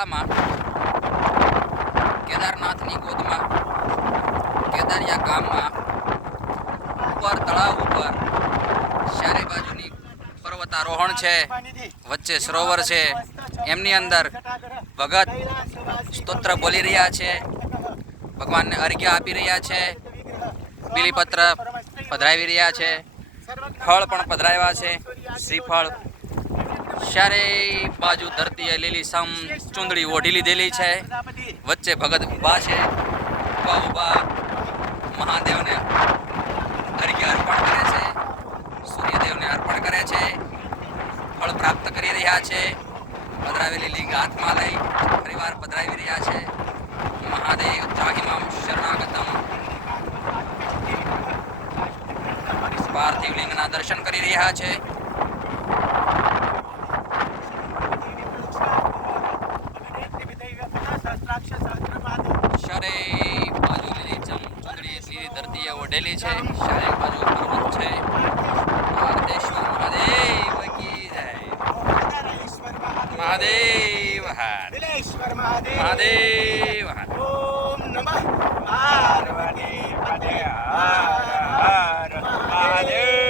તળામાં કેદારનાથની ગોદમાં કેદારિયા ગામમાં ઉપર તળાવ ઉપર ચારે બાજુની પર્વતારોહણ છે, વચ્ચે સરોવર છે, એમની અંદર ભગત સ્તોત્ર બોલી રહ્યા છે, ભગવાનને અર્ઘ્ય આપી રહ્યા છે, બીલીપત્ર પધરાવી રહ્યા છે, ફળ પણ પધરાવ્યા છે, શ્રીફળ. ચારે બાજુ ધરતીએ લીલી સમ ચૂંદડી ઓઢી લીધેલી છે, વચ્ચે ભગત ઊભા છે, ઊભા મહાદેવને અર્ઘ્ય અર્પણ કરે છે, સૂર્યદેવને અર્પણ કરે છે, ફળ પ્રાપ્ત કરી રહ્યા છે, પધરાવેલી લીંગ હાથમાં લઈ પરિવાર પધરાવી રહ્યા છે. મહાદેવ ત્રાહિમામ શરણાગતમ. પાર્થિવ લિંગના દર્શન કરી રહ્યા છે. ચારે બાજુ લીલી ચૂંદડી લીલી ધરતીએ ઓઢેલી છે, ચારે બાજુ પર્વત છે. પાર્થેશ્વર મહાદેવ કી જય. મહાદેવ હાર. મહાદેવ હાર. ઓમ નમઃ પાર્વતી પતે હર હર મહાદેવ.